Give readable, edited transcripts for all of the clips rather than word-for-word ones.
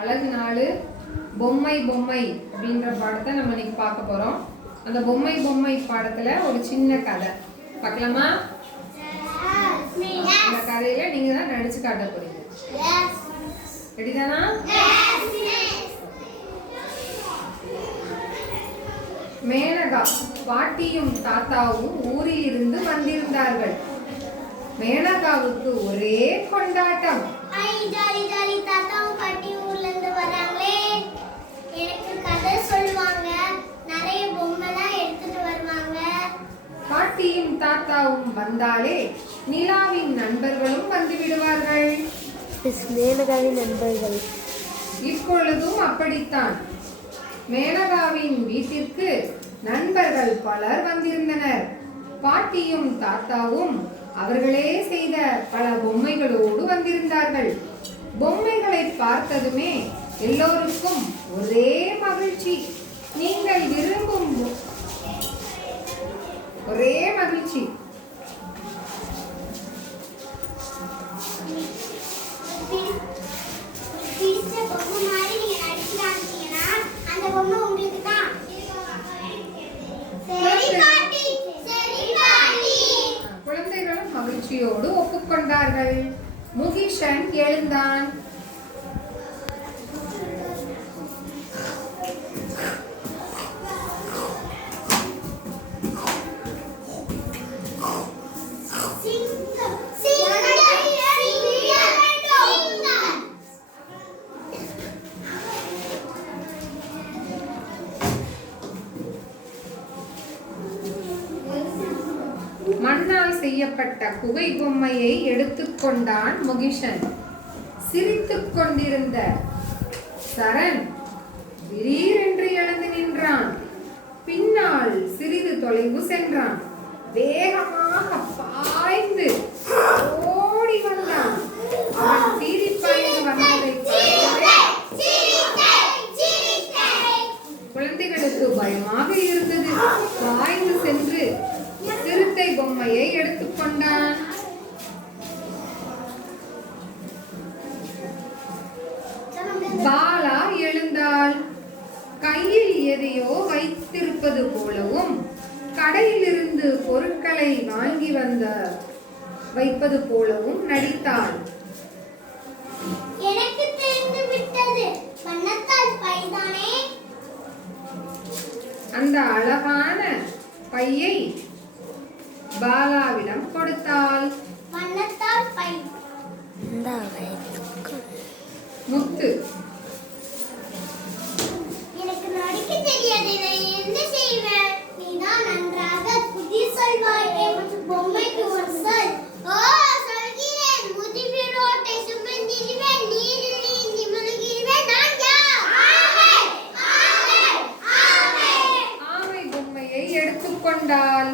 அழகு 4 பொம்மை பொம்மை அப்படின்ற பாடத்தை நம்ம இன்னைக்கு பார்க்க போறோம். அந்த பொம்மை பொம்மை பாடத்துல ஒரு சின்ன கதை பார்க்கலாமா? இந்த கதையில நீங்க தான் நடிச்சு காட்ட போறீங்க. ரெடிதானா? மேனகா பாட்டியும் தாத்தாவும் ஊரில் இருந்து வந்திருந்தார்கள். மேனகாவுக்கு ஒரே கொண்டாட்டம். பாட்டியும் தாத்தாவும் வந்தாலே நிலாவின் நண்பர்களும் வந்து விடுவார்கள். மேனகாவின் நண்பர்கள் இப்பொழுதும் அப்படித்தான். மேனகாவின் வீட்டிற்கு நண்பர்கள் பலர் வந்திருந்தனர். பாட்டியும் தாத்தாவும் அவர்களே செய்த பல பொம்மைகளோடு வந்திருந்தார்கள். பொம்மைகளை பார்த்ததுமே எல்லோருக்கும் ஒரே மகிழ்ச்சி. நீங்கள் விரும்பும் ஒரே மகிழ்ச்சி. குழந்தைகளும் மகிழ்ச்சியோடு ஒப்புக்கொண்டார்கள். முகிஷன் எழுந்தான். மண்ணால் செய்யப்பட்ட குகை பொம்மையை எடுத்துக்கொண்டான் முகிஷன். சிரித்துக் கொண்டிருந்த சரண் திடீரென்று எழுந்து நின்றான். பின்னால் சிறிது தொலைவு சென்றான். வேகமாக பாய்ந்து ஓடி வந்தான். அவன் சீறி பாய்ந்து வந்ததை குழந்தைகளுக்கு பயமாக இருந்தது. பாய்ந்து சென்று சிறுத்தை பொம்மையை எடுத்துக்கொண்டான். பாலா எழுந்தாள். கையில் எதையோ வைத்திருப்பது போலவும் கடையிலிருந்து பொருட்களை வாங்கி வைப்பது போலவும் நடித்தாள். எனக்கு தெரிந்து விட்டது, வண்ணத்தால் பைதானே. அந்த அழகான பையை பாலாவிடம் கொடுத்தாள். வண்ணத்தால் பை. முத்து எனக்கு நடிக்க தெரியாது, இதை என்ன செய்வேன்? நீதான் நன்றாக புதிர் சொல்வாய். பொம்மைக்கு ஒரு சொல். ஓ, சொல்கிறேன். முதிரோட்டை சுமந்திடுவேன், நீரில் நீந்தி முழுகிடுவேன். நான் யார்? ஆமை பொம்மையை எடுத்துக்கொண்டாள்.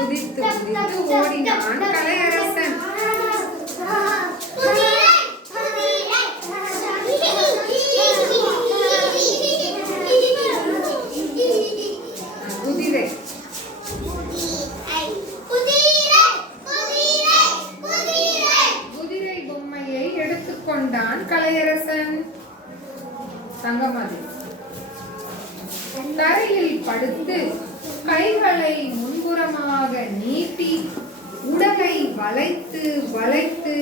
குதித்து குதித்து ஓடினான் கலையரசன். குதிரை குதிரை பொம்மையை எடுத்துக்கொண்டான் கலையரசன். தங்கமதி தரையில் படுத்து கைகளை முன்புறமாக நீட்டி உடலை வளைத்து வளைத்து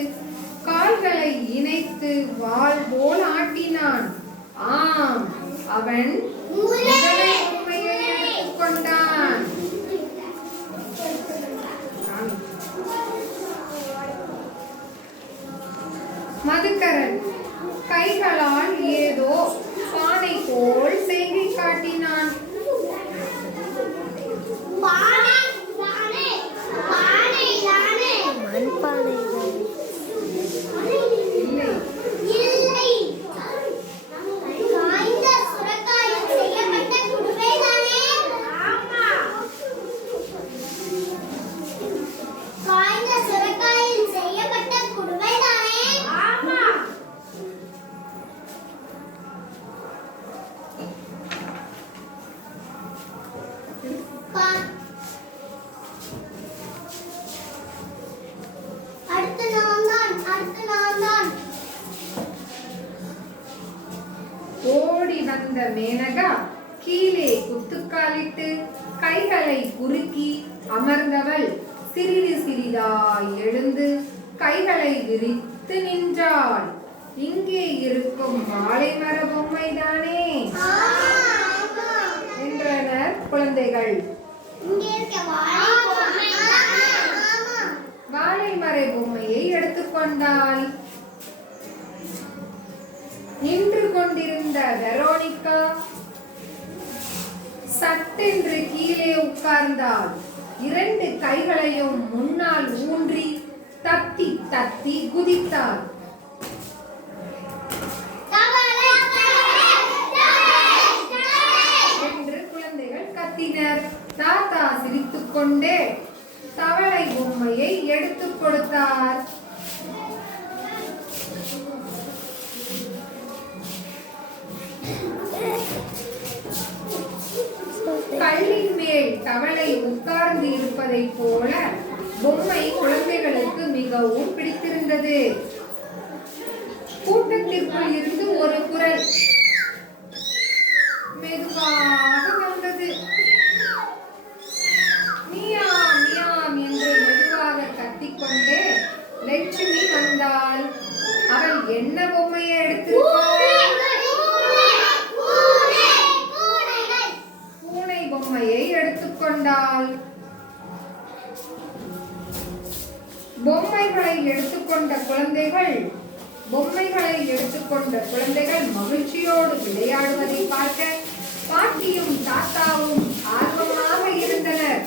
கால்களை இணைத்து வாள் போல் ஆட்டினான். ஆம், அவன் முதலை பொம்மையை எடுத்துக்கொண்டான். மதுக்கரன் கைகளால் ஏதோ பானை போல் செய்கை காட்டினான். இல்லை, காய்ந்த சுரைக்காயில் செய்யப்பட்ட குடுவை. அடுத்து நான் தான். ஓடி வந்த மேனகா கீழே குத்துக்காலிட்டு கைகளை குறுக்கி அமர்ந்தவள் சிறிது சிறிதாய் எழுந்து கைகளை விரித்து நின்றாள். இங்கே இருக்கும் வாழை மர பொம்மைதானே என்றனர் குழந்தைகள். வாழை மர பொம்மையை எடுத்துக்கொண்டாள். நின்று கொண்டிருந்த வெரோனிகா சட்டென்று கீழே உட்கார்ந்தாள். 2 கைகளையும் முன்னால் ஊன்றி தத்தி தத்தி குதித்தாள். என்று குழந்தைகள் கத்தினர். தாத்தா சிரித்துக்கொண்டே தவளை பொம்மையை எடுத்துக் கொடுத்தார். கல்லின் மேல் தவளை உட்கார்ந்து இருப்பதை போல பொம்மை குழந்தைகளுக்கு மிகவும் பிடித்திருந்தது. கூட்டத்திற்குள் இருந்து ஒரு குரல் மெதுவாக வந்தது. மியாம் மியாம் என்று மெதுவாக கத்திக்கொண்டே லட்சுமி வந்தாள். அவள் என்ன பொம்மையை எடுத்திருப்பாள்? பூனை பொம்மையை எடுத்துக்கொண்டாள். பொம்மைகளை எடுத்துக்கொண்ட குழந்தைகள் மகிழ்ச்சியோடு விளையாடுவதை பார்க்க பாட்டியும் தாத்தாவும் ஆர்வமாக இருந்தனர்.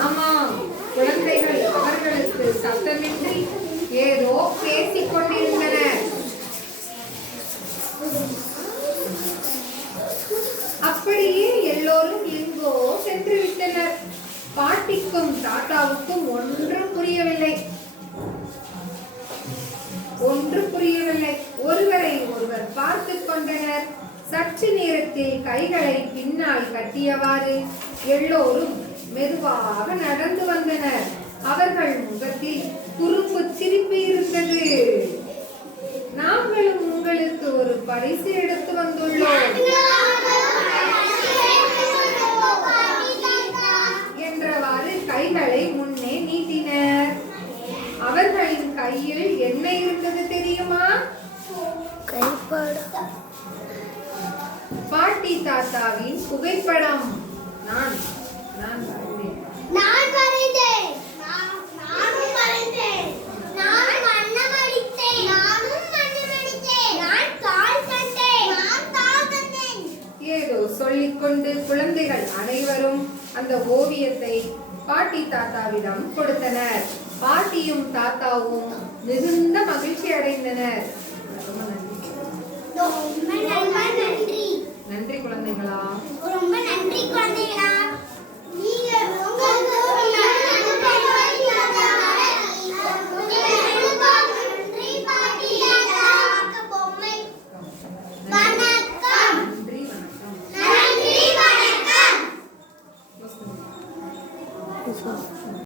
ஆமாம், குழந்தைகள் அவர்களுக்கு சத்தமின்றி ஏதோ பேசிக் கொண்டிருந்தனர். அப்படியே எல்லோரும் எங்கோ சென்று விட்டனர். பாட்டிக்கும் தாத்தாவுக்கும் ஒன்றும் புரியவில்லை. ஒருவரை ஒருவர் பார்த்து கொண்டனர். சற்று நேரத்தில் கைகளை பின்னால் கட்டியவாறு எல்லோரும் மெதுவாக நடந்து வந்தனர். அவர்கள் முகத்தில் குறும்பு சிரிப்பு இருந்தது. நாங்களும் உங்களுக்கு ஒரு பரிசு எடுத்து வந்துள்ளோம் என்றவாறு கைகளை முன்னே நீட்டினர். அவர்களின் கையில் என்ன இருந்தது தெரியுமா? பாட்டி தாத்தாவின் புகைப்படம். நான் வரைந்தேன். ஏதோ சொல்லிக்கொண்டு குழந்தைகள் அனைவரும் அந்த ஓவியத்தை பாட்டி தாத்தாவிடம் கொடுத்தனர். பாட்டியும் தாத்தாவும் மிகுந்த மகிழ்ச்சி அடைந்தனர்.